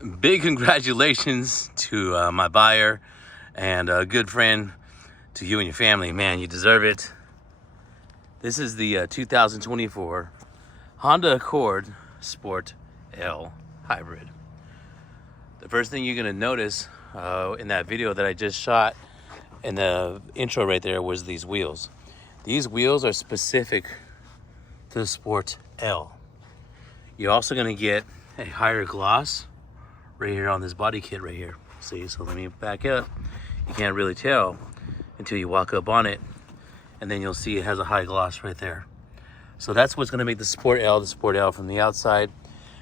big congratulations to my buyer and a good friend to you and your family. Man, you deserve it. This is the 2024 Honda Accord Sport L Hybrid. The first thing you're gonna notice in that video that I just shot in the intro right there was these wheels. These wheels are specific to the Sport L. You're also gonna get a higher gloss right here on this body kit right here. See, so let me back up. You can't really tell until you walk up on it, and then you'll see it has a high gloss right there. So that's what's gonna make the Sport L from the outside.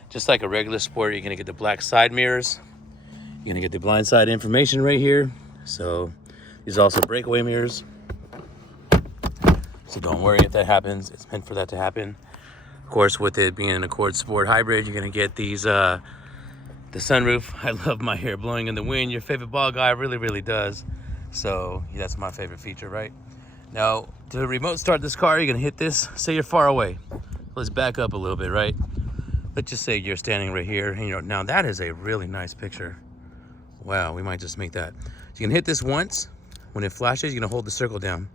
Just like a regular Sport, you're gonna get the black side mirrors. You're gonna get the blind side information right here. So these are also breakaway mirrors. So don't worry if that happens, it's meant for that to happen. Of course, with it being an Accord Sport Hybrid, you're gonna get these, the sunroof. I love my hair blowing in the wind. Your favorite ball guy really does. So yeah, that's my favorite feature, right? Now, to remote start this car, you're gonna hit this, say you're far away. Let's back up a little bit, right? Let's just say you're standing right here, and now that is a really nice picture. Wow, we might just make that. So you can hit this once. When it flashes, you're gonna hold the circle down.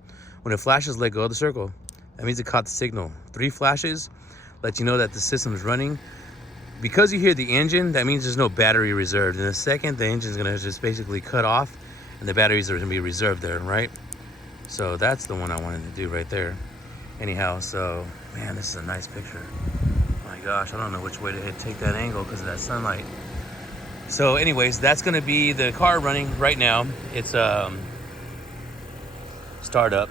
When it flashes, let go of the circle. That means it caught the signal. 3 flashes, let you know that the system is running. Because you hear the engine, that means there's no battery reserved. In a second, the engine's gonna just basically cut off and the batteries are gonna be reserved there, right? So that's the one I wanted to do right there. Anyhow, so, man, this is a nice picture. My gosh, I don't know which way to take that angle because of that sunlight. So anyways, that's gonna be the car running right now. It's startup.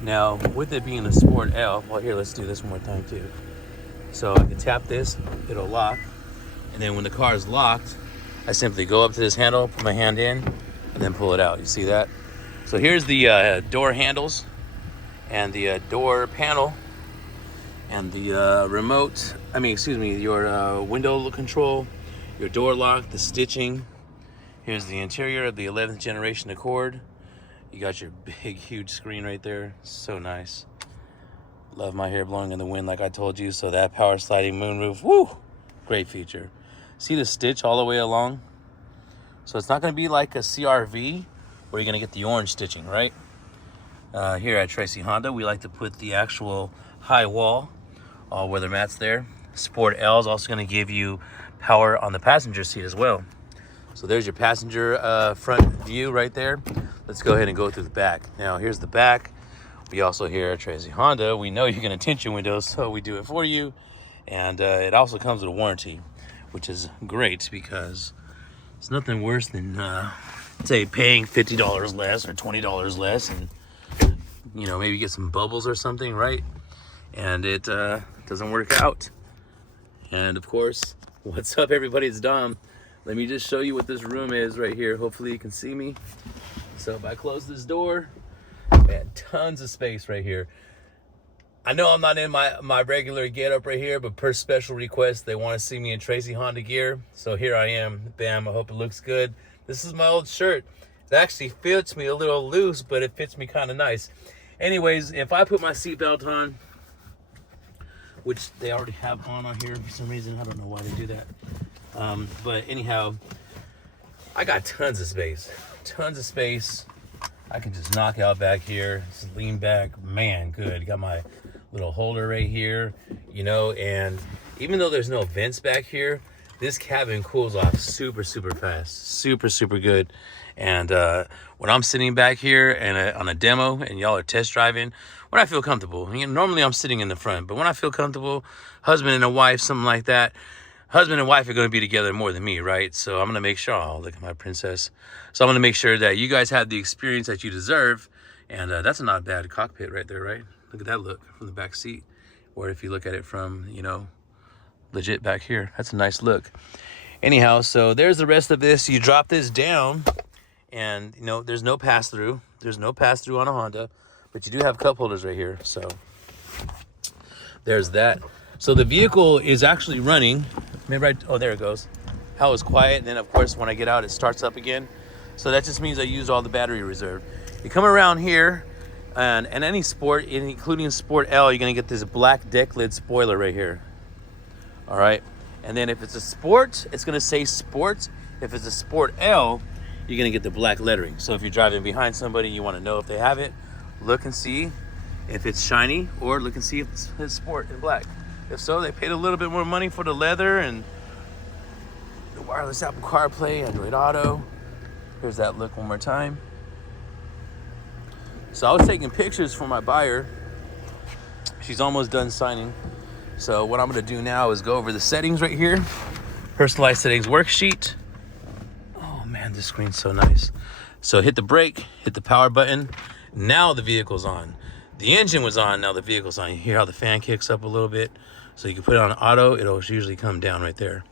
Now, with it being a Sport L, well here, let's do this one more time too. So I can tap this, it'll lock. And then when the car is locked, I simply go up to this handle, put my hand in, and then pull it out. You see that? So here's the door handles and the door panel and the remote, your window control, your door lock, the stitching. Here's the interior of the 11th generation Accord. You got your big, huge screen right there. So nice. Love my hair blowing in the wind like I told you. So that power sliding moonroof, woo, great feature. See the stitch all the way along? So it's not gonna be like a CRV where you're gonna get the orange stitching, right? Here at Tracy Honda, we like to put the actual high wall, all weather mats there. Sport L is also gonna give you power on the passenger seat as well. So there's your passenger front view right there. Let's go ahead and go through the back. Now here's the back. We also here at Tracy Honda, we know you're gonna tint your windows, so we do it for you. And it also comes with a warranty, which is great because it's nothing worse than say paying $50 less or $20 less and maybe get some bubbles or something, right? And it doesn't work out. And of course, what's up everybody, it's Dom. Let me just show you what this room is right here. Hopefully you can see me. So if I close this door, man, tons of space right here. I know I'm not in my regular getup right here, but per special request, they want to see me in Tracy Honda gear. So here I am, bam, I hope it looks good. This is my old shirt. It actually fits me a little loose, but it fits me kind of nice. Anyways, if I put my seatbelt on, which they already have on here for some reason, I don't know why they do that. But anyhow, I got tons of space. I can just knock out back here, just lean back, man, good. Got my little holder right here, and even though there's no vents back here, this cabin cools off super fast, super good. And when I'm sitting back here and on a demo and y'all are test driving, when I feel comfortable, normally I'm sitting in the front, but when I feel comfortable, husband and a wife, something like that, husband and wife are going to be together more than me, right? So I'm going to make sure, oh, look at my princess. So I'm going to make sure that you guys have the experience that you deserve. And that's a not bad cockpit right there, right? Look at that look from the back seat. Or if you look at it from, legit back here, that's a nice look. Anyhow, so there's the rest of this. You drop this down and, there's no pass-through. There's no pass-through on a Honda, but you do have cup holders right here. So there's that. So the vehicle is actually running. Oh, there it goes. How it's quiet. And then of course, when I get out, it starts up again. So that just means I used all the battery reserve. You come around here and any Sport, including Sport L, you're gonna get this black deck lid spoiler right here. All right. And then if it's a sport, it's gonna say sport. If it's a sport L, you're gonna get the black lettering. So if you're driving behind somebody, you wanna know if they have it, look and see if it's shiny, or look and see if it's sport in black. If so, they paid a little bit more money for the leather and the wireless Apple CarPlay, Android Auto. Here's that look one more time. So I was taking pictures for my buyer. She's almost done signing. So what I'm gonna do now is go over the settings right here. Personalized settings worksheet. Oh man, this screen's so nice. So hit the brake, hit the power button. Now the vehicle's on. The engine was on, now the vehicle's on. You hear how the fan kicks up a little bit? So you can put it on auto, it'll usually come down right there.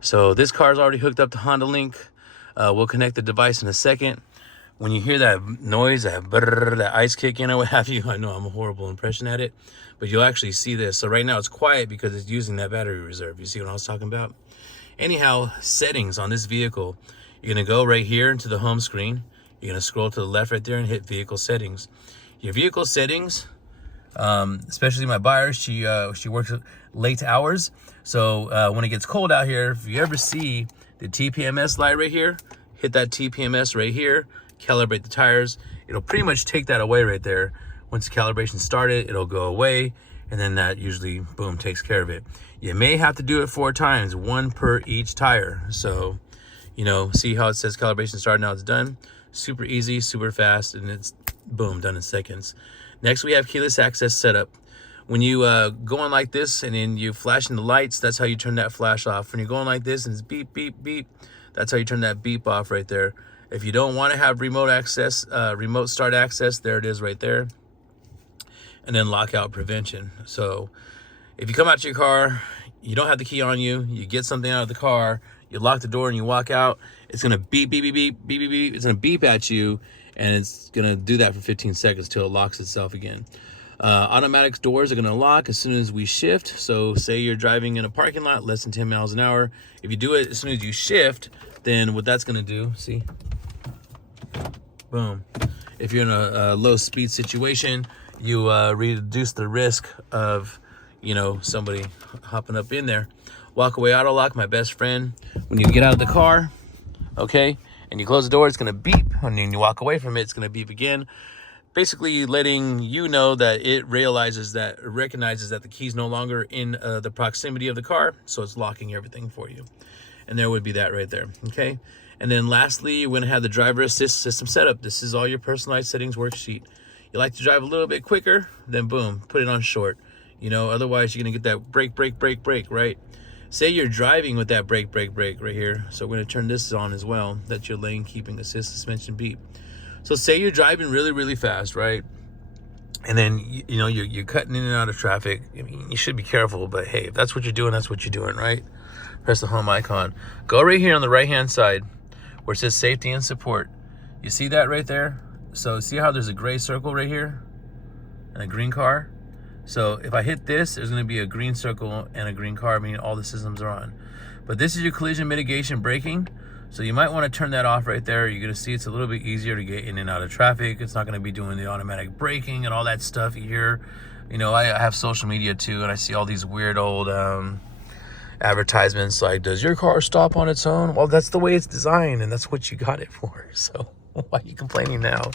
So this car's already hooked up to Honda Link. We'll connect the device in a second. When you hear that noise, that brrr, that ice kick in or what have you, I know I'm a horrible impression at it, but you'll actually see this. So right now it's quiet because it's using that battery reserve. You see what I was talking about? Anyhow, settings on this vehicle. You're gonna go right here into the home screen. You're gonna scroll to the left right there and hit vehicle settings. Your vehicle settings, especially my buyer, she works late hours. So when it gets cold out here, if you ever see the TPMS light right here, hit that TPMS right here, calibrate the tires. It'll pretty much take that away right there. Once the calibration started, it'll go away, and then that usually, boom, takes care of it. You may have to do it 4 times, 1 per each tire. So, you know, see how it says calibration started, now it's done. Super easy, super fast, and it's, boom, done in seconds. Next, we have keyless access setup. When you go on like this and then you flash in the lights, that's how you turn that flash off. When you're going like this and it's beep, beep, beep, that's how you turn that beep off right there. If you don't want to have remote access, remote start access, there it is right there. And then lockout prevention. So if you come out to your car, you don't have the key on you, you get something out of the car, you lock the door and you walk out, it's gonna beep, beep, beep, beep, beep, beep, beep. It's gonna beep at you, and it's gonna do that for 15 seconds till it locks itself again. Automatic doors are gonna lock as soon as we shift. So say you're driving in a parking lot less than 10 miles an hour. If you do it as soon as you shift, then what that's gonna do, see, boom. If you're in a low speed situation, you reduce the risk of, you know, somebody hopping up in there. Walk away auto lock, my best friend. When you get out of the car, okay, and you close the door, it's gonna beep. And then you walk away from it, it's gonna beep again. Basically letting you know that it recognizes that the key's no longer in the proximity of the car, so it's locking everything for you. And there would be that right there, okay? And then lastly, you're gonna have the driver assist system setup. This is all your personalized settings worksheet. You like to drive a little bit quicker, then boom, put it on short. You know, otherwise you're gonna get that brake, brake, brake, brake, right? Say you're driving with that brake, brake, brake right here. So we're gonna turn this on as well. That's your lane keeping assist suspension beep. So say you're driving really, really fast, right? And then, you know, you're cutting in and out of traffic. I mean, you should be careful, but hey, if that's what you're doing, that's what you're doing, right? Press the home icon. Go right here on the right-hand side where it says safety and support. You see that right there? So see how there's a gray circle right here and a green car? So if I hit this, there's gonna be a green circle and a green car, meaning all the systems are on. But this is your collision mitigation braking. So you might wanna turn that off right there. You're gonna see it's a little bit easier to get in and out of traffic. It's not gonna be doing the automatic braking and all that stuff you hear. You know, I have social media too, and I see all these weird old advertisements like, does your car stop on its own? Well, that's the way it's designed, and that's what you got it for. So why are you complaining now?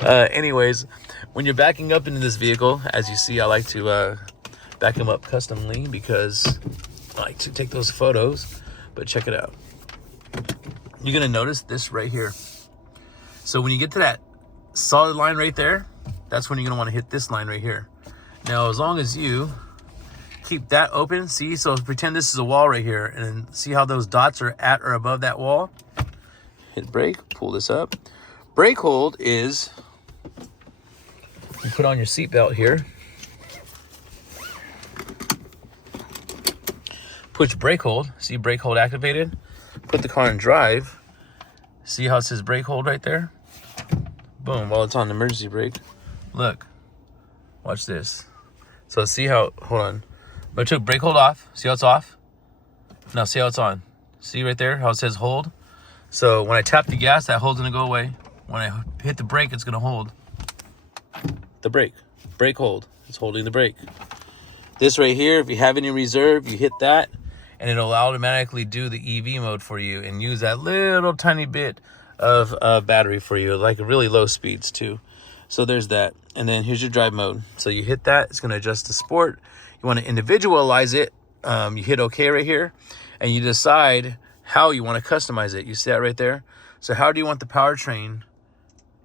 Anyways, when you're backing up into this vehicle, as you see, I like to back them up customly because I like to take those photos, but check it out. You're gonna notice this right here. So when you get to that solid line right there, that's when you're gonna wanna hit this line right here. Now, as long as you keep that open, see, so pretend this is a wall right here, and then see how those dots are at or above that wall? Hit brake, pull this up. Brake hold is, you put on your seatbelt here. Push brake hold, see brake hold activated? Put the car in drive. See how it says brake hold right there? Boom, while it's on emergency brake. Look, watch this. So see how, hold on. I took brake hold off, see how it's off? Now see how it's on. See right there how it says hold? So when I tap the gas, that hold's gonna go away. When I hit the brake, it's gonna hold the brake. Brake hold, it's holding the brake. This right here, if you have any reserve, you hit that, and it'll automatically do the EV mode for you and use that little tiny bit of battery for you, like really low speeds too. So there's that. And then here's your drive mode. So you hit that, it's gonna adjust to sport. You wanna individualize it. You hit okay right here, and you decide how you wanna customize it. You see that right there? So how do you want the powertrain?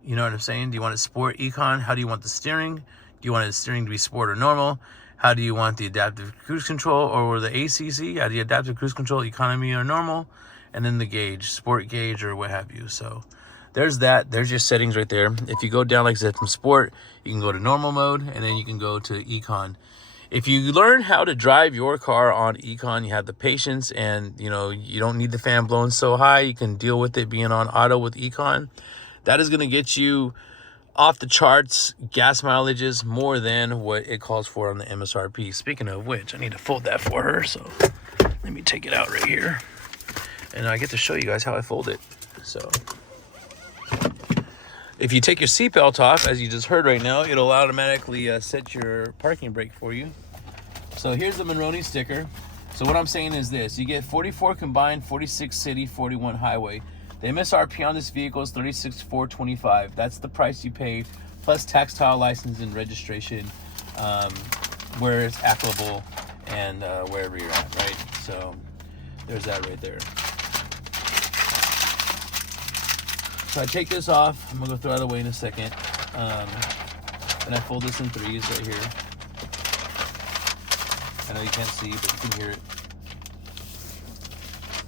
You know what I'm saying? Do you want it sport, econ? How do you want the steering? Do you want the steering to be sport or normal? How do you want the adaptive cruise control or the ACC? Yeah, the adaptive cruise control, economy or normal? And then the gauge, sport gauge or what have you. So there's that. There's your settings right there. If you go down, like I said, from sport, you can go to normal mode, and then you can go to econ. If you learn how to drive your car on econ, you have the patience, and you know you don't need the fan blowing so high. You can deal with it being on auto with econ. That is going to get you off the charts gas mileages more than what it calls for on the MSRP. Speaking of which, I need to fold that for her. So let me take it out right here, and I get to show you guys how I fold it. So if you take your seatbelt off, as you just heard right now, it'll automatically set your parking brake for you. So here's the Monroney sticker. So what I'm saying is this: you get 44 combined, 46 city, 41 highway. The MSRP on this vehicle is $36,425. That's the price you pay, plus textile license and registration, where it's applicable and wherever you're at, right? So there's that right there. So I take this off. I'm gonna go throw it away in a second. And I fold this in threes right here. I know you can't see, but you can hear it.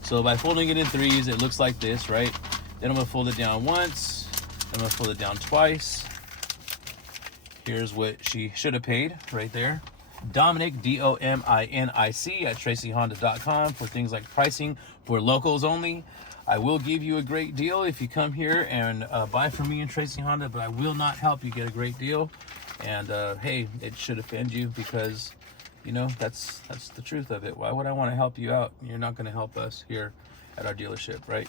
So by folding it in threes, it looks like this, right? Then I'm gonna fold it down once. I'm gonna fold it down twice. Here's what she should have paid right there. Dominic, D-O-M-I-N-I-C at TracyHonda.com for things like pricing for locals only. I will give you a great deal if you come here and buy from me and Tracy Honda, but I will not help you get a great deal. And hey, it should offend you because, you know, that's the truth of it. Why would I want to help you out? You're not going to help us here at our dealership, right?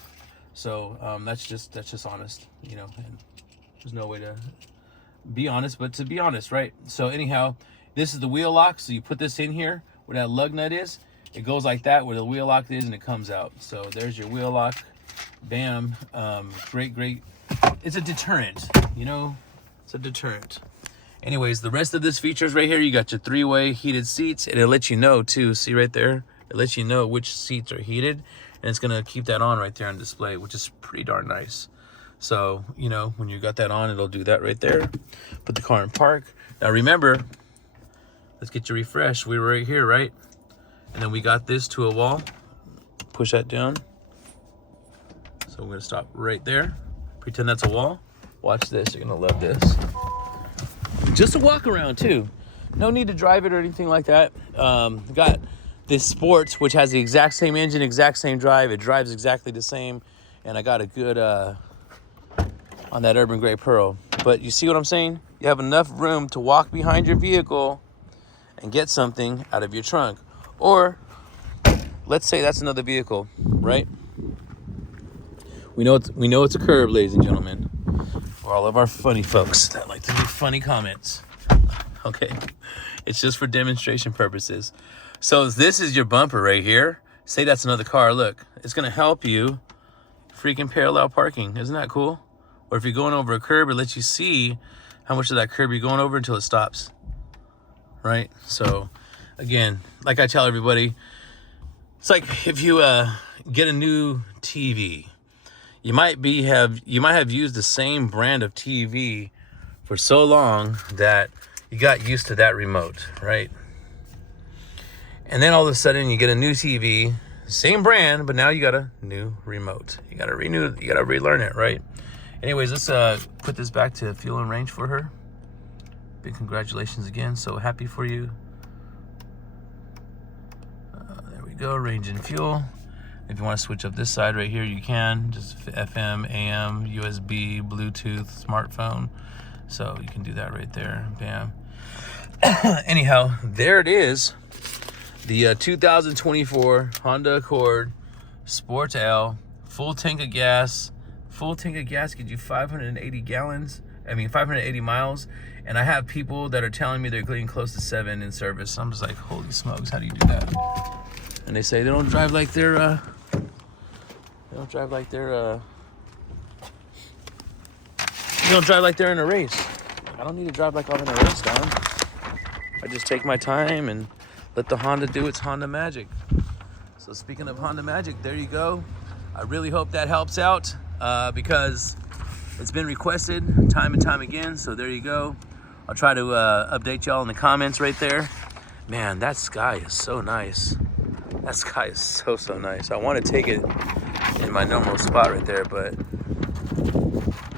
So that's just honest, you know. And there's no way to be honest, but to be honest, right? So anyhow, this is the wheel lock. So you put this in here where that lug nut is. It goes like that where the wheel lock is, and it comes out. So there's your wheel lock. Bam. Great. It's a deterrent, you know. It's a deterrent. Anyways, the rest of this features right here, you got your three-way heated seats, and it'll let you know too. See right there? It lets you know which seats are heated, and it's gonna keep that on right there on display, which is pretty darn nice. So, you know, when you got that on, it'll do that right there. Put the car in park. Now remember, let's get you refreshed. We were right here, right? And then we got this to a wall. Push that down. So we're gonna stop right there. Pretend that's a wall. Watch this, you're gonna love this. Just a walk around too. No need to drive it or anything like that. Got this Sports, which has the exact same engine, exact same drive. It drives exactly the same. And I got a good on that Urban Gray Pearl. But you see what I'm saying? You have enough room to walk behind your vehicle and get something out of your trunk. Or let's say that's another vehicle, right? We know it's a curb, ladies and gentlemen. For all of our funny folks that like to leave funny comments. Okay. It's just for demonstration purposes. So this is your bumper right here. Say that's another car. Look, it's going to help you freaking parallel parking. Isn't that cool? Or if you're going over a curb, it lets you see how much of that curb you're going over until it stops. Right? So again, like I tell everybody, it's like if you get a new TV, you might have used the same brand of TV for so long that you got used to that remote, right? And then all of a sudden you get a new TV, same brand, but now you got a new remote. You got to relearn it, right? Anyways, let's put this back to fuel and range for her. Big congratulations again. So happy for you. There we go, range and fuel. If you want to switch up this side right here, you can. Just FM, AM, USB, Bluetooth, smartphone. So you can do that right there. Bam. Anyhow, there it is. The 2024 Honda Accord Sport L, full tank of gas. Full tank of gas gives you 580 miles. And I have people that are telling me they're getting close to 7 in service. So I'm just like, holy smokes, how do you do that? And they say they don't drive like they're they don't drive like they're they don't drive like they're in a race. I don't need to drive like I'm in a race, Don. I just take my time and let the Honda do its Honda magic. So speaking of Honda magic, there you go. I really hope that helps out because it's been requested time and time again. So there you go. I'll try to update y'all in the comments right there. Man, that sky is so nice. That sky is so nice. I want to take it in my normal spot right there, but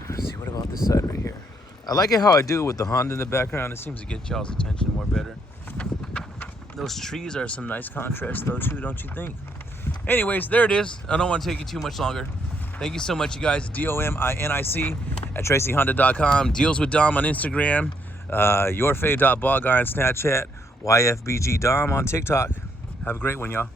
let's see, what about this side right here? I like it how I do it with the Honda in the background. It seems to get y'all's attention more better. Those trees are some nice contrast though too, don't you think? Anyways, there it is. I don't want to take you too much longer. Thank you so much, you guys. Dominic at TracyHonda.com. Deals with Dom on Instagram. Yourfave.ballguy on Snapchat. YFBG Dom on TikTok. Have a great one, y'all.